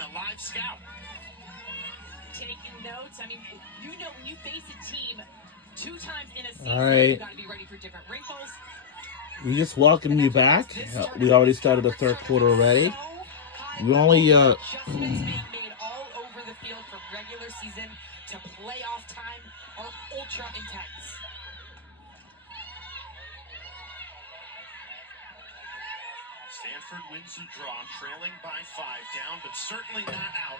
a live scout. Taking notes. I mean, you know, when you face a team 2 times in a season, All right. you got to be ready for different wrinkles. We just welcome you back. We already started the third quarter already. We only Adjustments being made all over the field from regular season to playoff time are ultra intense. Stanford wins the draw, trailing by 5, down, but certainly not out.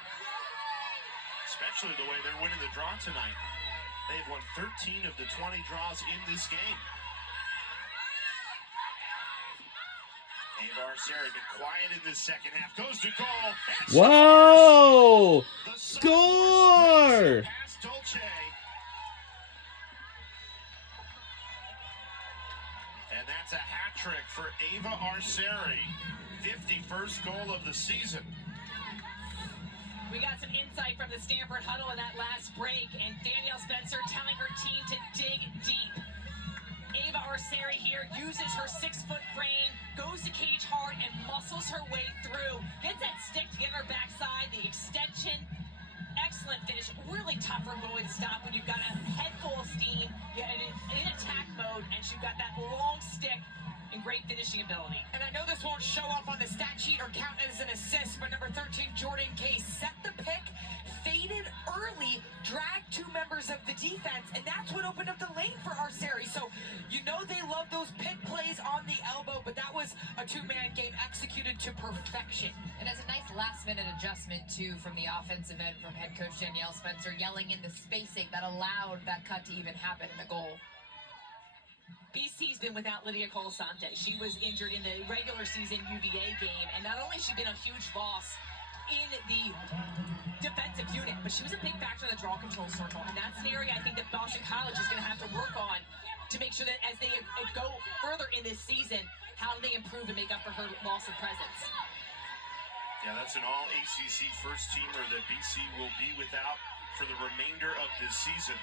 Especially the way they're winning the draw tonight. They've won 13 of the 20 draws in this game. Ava Arceri been quiet in this second half. Goes to goal. whoa! Score! Past Dolce. And that's a hat trick for Ava Arceri. 51st goal of the season. We got some insight from the Stanford huddle in that last break, and Danielle Spencer telling her team to dig deep. Ava Arceri here uses her 6-foot frame, goes to cage hard, and muscles her way through. Gets that stick to get her backside, the extension. Excellent finish. Really tough for goalie to stop when you've got a head full of steam. You're in attack mode, and she's got that long stick and great finishing ability. And I know this won't show up on the stat sheet or count as an assist, but number 13, Jordan Case, set the pick, faded early, dragged 2 members of the defense, and that's what opened up the lane for Arceri. So you know they love those pick plays on the elbow, but that was a 2-man game executed to perfection. And as a nice last-minute adjustment, too, from the offensive end from head coach Danielle Spencer, yelling in the spacing that allowed that cut to even happen in the goal. BC's been without Lydia Colasante. She was injured in the regular season UVA game, and not only has she been a huge loss in the defensive unit, but she was a big factor in the draw control circle, and that's an area I think that Boston College is going to have to work on to make sure that as they go further in this season, how do they improve and make up for her loss of presence? Yeah, that's an all-ACC first-teamer that BC will be without for the remainder of this season.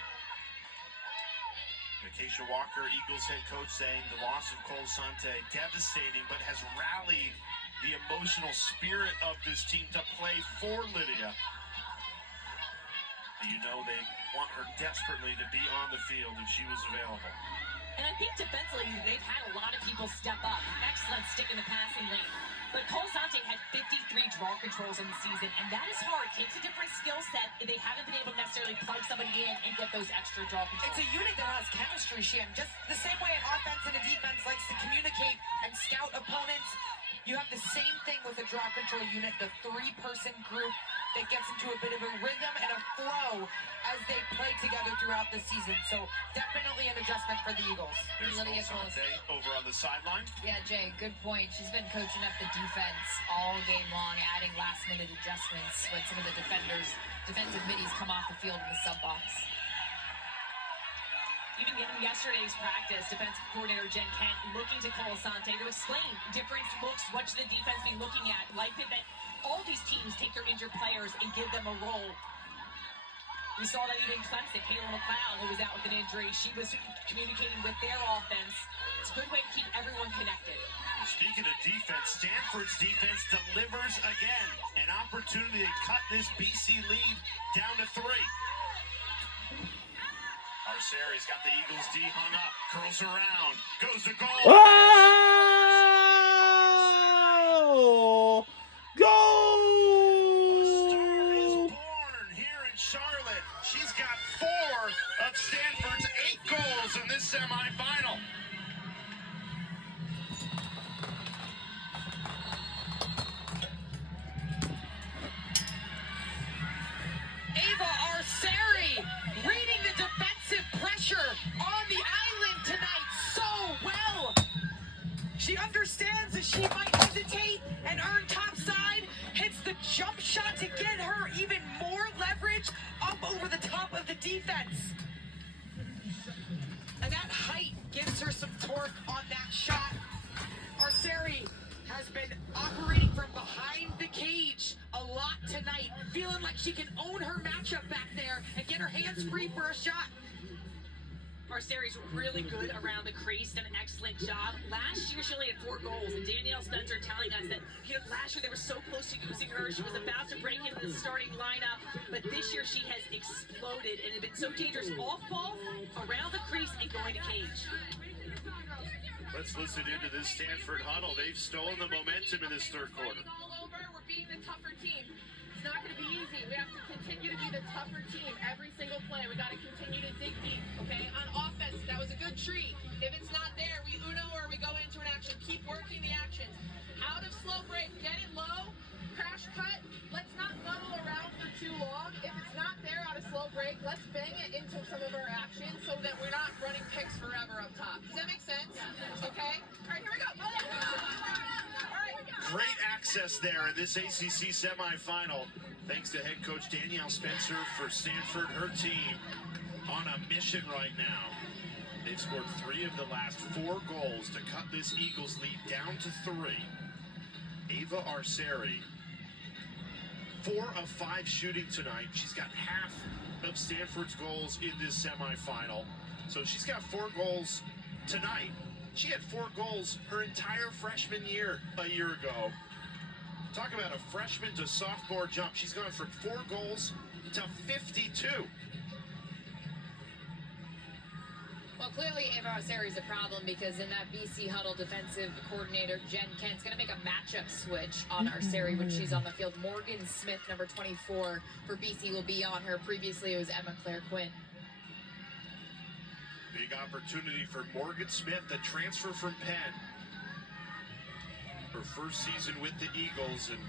Acacia Walker, Eagles head coach, saying the loss of Colasante devastating, but has rallied the emotional spirit of this team to play for Lydia. You know they want her desperately to be on the field if she was available. And I think defensively, they've had a lot of people step up. Excellent stick in the passing lane. But Colasante had 53 draw controls in the season, and that is hard. It takes a different skill set. They haven't been able to necessarily plug somebody in and get those extra draw controls. It's a unit that has chemistry, Shan. Just the same way an offense and a defense likes to communicate and scout opponents. You have the same thing with a draw control unit, the 3-person group that gets into a bit of a rhythm and a flow as they play together throughout the season. So definitely an adjustment for the Eagles. There's Lydia Colasante over on the sideline. Yeah, Jay, good point. She's been coaching up the defense all game long, adding last-minute adjustments when some of the defensive middies come off the field in the sub-box. Even in yesterday's practice, defensive coordinator Jen Kent looking to Colasante to explain different looks, what should the defense be looking at, like that all these teams take their injured players and give them a role. We saw that even Clemson, Kayla McLeod, who was out with an injury, she was communicating with their offense. It's a good way to keep everyone connected. Speaking of defense, Stanford's defense delivers again. An opportunity to cut this BC lead down to 3. Arceri's got the Eagles D hung up, curls around, goes to goal. Oh! Goal! A star is born here in Charlotte. She's got 4 of Stanford's 8 goals in this semifinal. Ava Arceri reading the defensive pressure on the island tonight so well. She understands that she might hesitate and earn topside, hits the jump shot to get her even more leverage up over the top of the defense. And that height gives her some torque on that shot. Arceri has been operating from behind the cage a lot tonight, feeling like she can own her matchup back there and get her hands free for a shot. Arceri's really good around the crease, done an excellent job. Last year, she only had 4 goals, and Danielle Spencer telling us that last year they were so close to using her. She was about to break into the starting lineup, but this year she has exploded and has been so dangerous off ball, around the crease, and going to cage. Let's listen into this Stanford huddle. They've stolen the momentum in this third quarter. All over, we're being the tougher team. It's not going to be easy. We have to continue to be the tougher team every single play. We got to continue to dig deep, okay? On offense, that was a good tree. If it's not there, we uno or we go into an action. Keep working the actions. Out of slow break, get it low, crash cut. Let's not muddle around for too long. If it's not there out of slow break, let's bang it into some of our actions so that we're not running picks forever up top. Does that make sense? Okay? All right, here we go. All right. Great access there in this ACC semifinal. Thanks to head coach Danielle Spencer for Stanford, her team on a mission right now. They've scored 3 of the last 4 goals to cut this Eagles lead down to 3. Ava Arceri, 4 of 5 shooting tonight. She's got half of Stanford's goals in this semifinal. So she's got 4 goals tonight. She had 4 goals her entire freshman year a year ago. Talk about a freshman to sophomore jump. She's gone from 4 goals to 52. Well, clearly Ava Arceri is a problem because in that BC huddle, defensive coordinator Jen Kent's going to make a matchup switch on Arceri when she's on the field. Morgan Smith, number 24 for BC, will be on her. Previously, it was Emma Claire Quinn. Big opportunity for Morgan Smith, the transfer from Penn. Her first season with the Eagles, and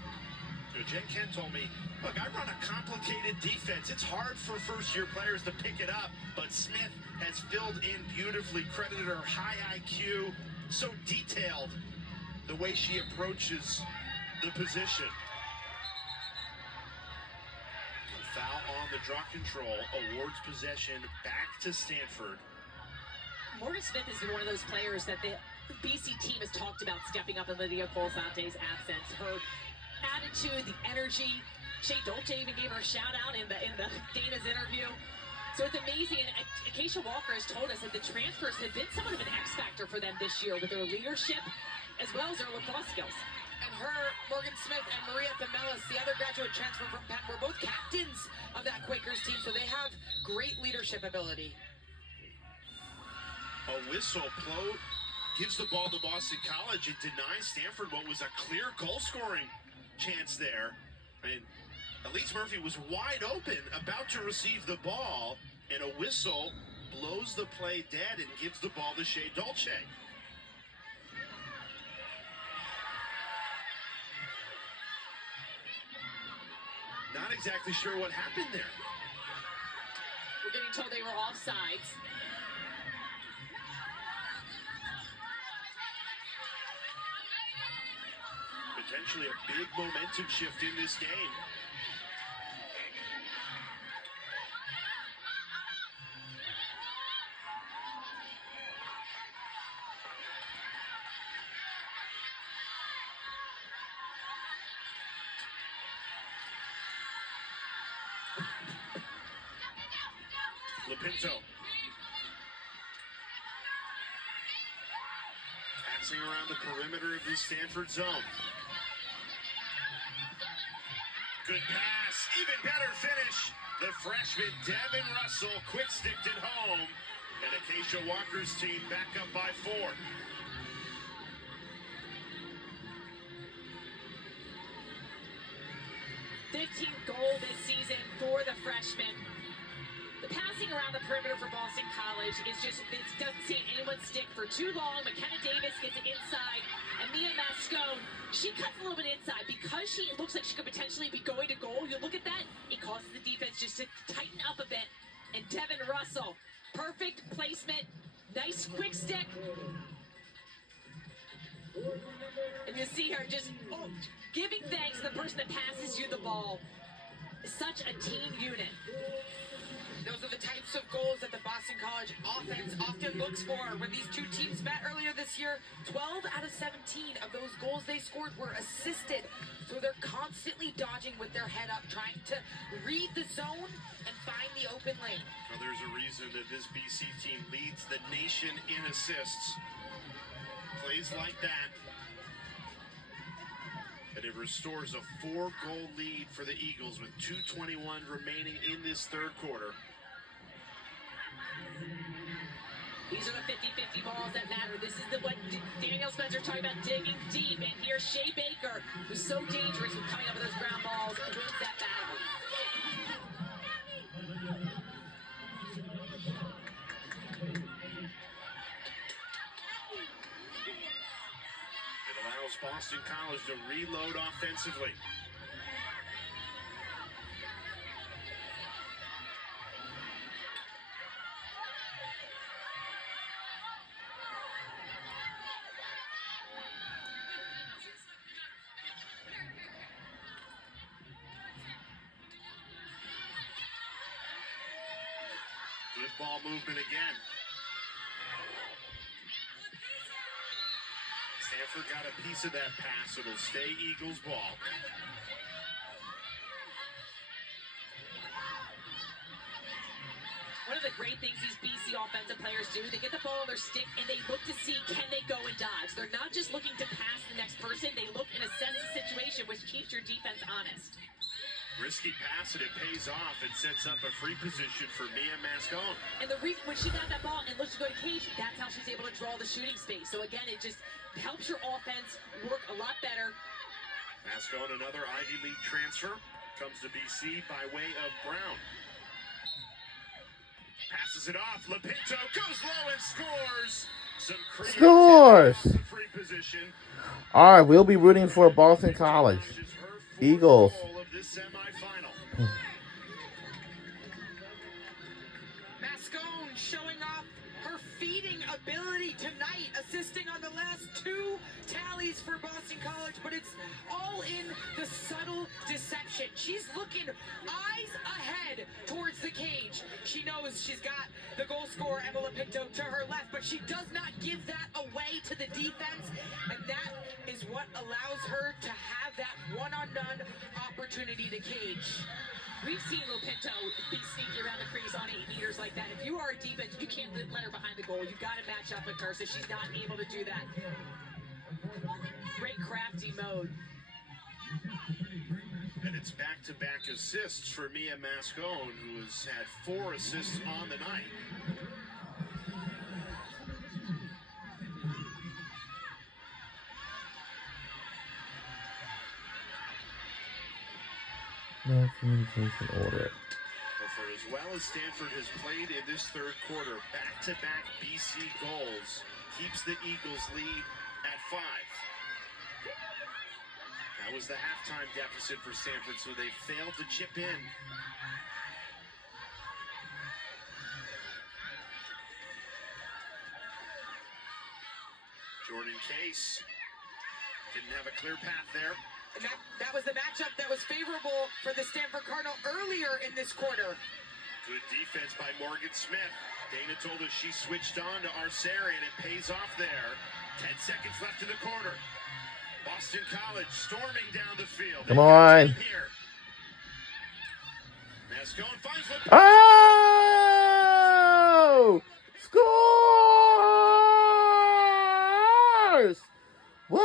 Jen Kent told me, look, I run a complicated defense. It's hard for first-year players to pick it up, but Smith has filled in beautifully, credited her high IQ, so detailed the way she approaches the position. Foul on the draw control, awards possession back to Stanford. Morgan Smith is one of those players that the BC team has talked about stepping up in Lydia Colasante's absence. Her attitude, the energy. Shea Dolce even gave her a shout out in the Dana's interview. So it's amazing, and Acacia Walker has told us that the transfers have been somewhat of an X factor for them this year with their leadership as well as their lacrosse skills. And her, Morgan Smith, and Maria Themelis, the other graduate transfer from Penn, were both captains of that Quakers team, so they have great leadership ability. A whistle, Plow gives the ball to Boston College and denies Stanford what was a clear goal-scoring chance there. I mean, Elise Murphy was wide open, about to receive the ball, and a whistle blows the play dead and gives the ball to Shea Dolce. Not exactly sure what happened there. We're getting told they were offsides. Potentially a big momentum shift in this game. Lopinto. Passing around the perimeter of the Stanford zone. Good pass, even better finish. The freshman Devin Russell quick sticked it home. And Acacia Walker's team back up by 4. 15th goal this season for the freshman. The passing around the perimeter for Boston College is just, it doesn't see anyone stick for too long. McKenna Davis gets it inside, and Mia Mascone, she cuts a little bit inside. Because she looks like she could potentially be going to goal, you look at that, it causes the defense just to tighten up a bit. And Devin Russell, perfect placement, nice quick stick. And you see her just giving thanks to the person that passes you the ball. such a team unit. Those are the types of goals that the Boston College offense often looks for. When these two teams met earlier this year, 12 out of 17 of those goals they scored were assisted. So they're constantly dodging with their head up, trying to read the zone and find the open lane. Well, there's a reason that this BC team leads the nation in assists. Plays like that. And it restores a 4-goal lead for the Eagles with 2:21 remaining in this third quarter. These are the 50-50 balls that matter. This is what Danielle Spencer talking about, digging deep. And here's Shea Baker, who's so dangerous with coming up with those ground balls, and wins that battle. It allows Boston College to reload offensively. Good ball movement again. Stanford got a piece of that pass. It'll stay Eagles ball. One of the great things these BC offensive players do, they get the ball on their stick and they look to see, can they go and dodge? They're not just looking to pass the next person, they look and assess the situation, which keeps your defense honest. Risky pass and it pays off. It sets up a free position for Mia Mascone. And the reason when she got that ball and looked to go to Cage, that's how she's able to draw the shooting space. So again, it just helps your offense work a lot better. Mascone, another Ivy League transfer, comes to BC by way of Brown. Passes it off. Lapinto goes low and scores. Some creativity Scores! off the free position. All right, we'll be rooting for Boston College. Notches her fourth Eagles. goal of this semifinal. Mascone showing off her feeding ability tonight, assisting on the last 2 tallies for Boston College, but it's all in the subtle deception. She's looking eyes ahead towards the cage. She knows she's got the goal scorer, Emma Lapinto, to her left, but she does not give that away to the defense, and that is what allows her to have that one-on-none opportunity to cage. We've seen Lapinto be sneaky around the crease on 8 meters like that. If you are a defense, you can't let her behind the goal. You've got to match up with her, so she's not able to do that. Great crafty mode. And it's back-to-back assists for Mia Mascone, who has had 4 assists on the night. No communication order. But for as well as Stanford has played in this third quarter, back-to-back BC goals keeps the Eagles lead at 5. That was the halftime deficit for Stanford, so they failed to chip in. Jordan Case didn't have a clear path there. And that was the matchup that was favorable for the Stanford Cardinal earlier in this quarter. Good defense by Morgan Smith. Dana told us she switched on to Arceri, and it pays off there. 10 seconds left in the quarter. Boston College storming down the field. Come on. Here. Mascone finds Lapinto. Oh! Scores! What?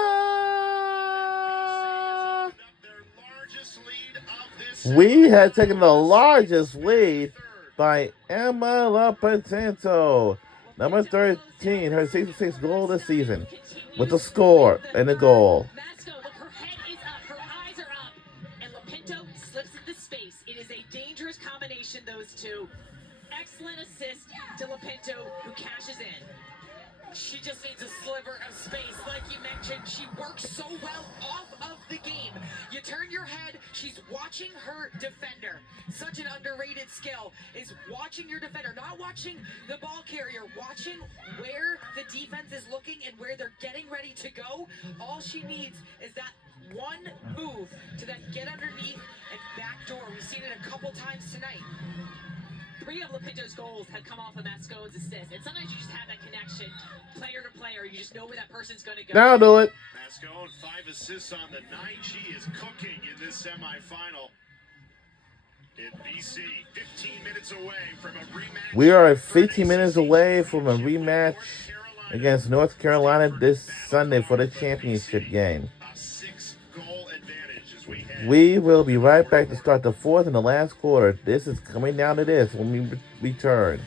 Their largest lead of this We had taken the largest lead by Emma Lapinto, number 13, her 66th goal this season, with the score and the goal. Mascone, look, her head is up, her eyes are up, and Lapinto slips into space. It is a dangerous combination, those two. Excellent assist to Lapinto, who cashes in. She just needs a sliver of space. Like you mentioned, she works so well off of the game. You turn your head, she's watching her defender. Such an underrated skill is watching your defender, not watching the ball carrier, watching where the defense is looking and where they're getting ready to go. All she needs is that one move to then get underneath and backdoor. We've seen it a couple times tonight. 3 of Lopinto's goals have come off of Mascone's assist. And sometimes you just have that connection, player to player. You just know where that person's going to go. Now do it. Mascone, 5 assists on the night. She is cooking in this semifinal. In BC, 15 minutes away from a rematch. We are 15 minutes away from a rematch against North Carolina this Sunday for the championship game. A 6-goal advantage as we head. We will be right back to start the fourth and the last quarter. This is coming down to this when we return.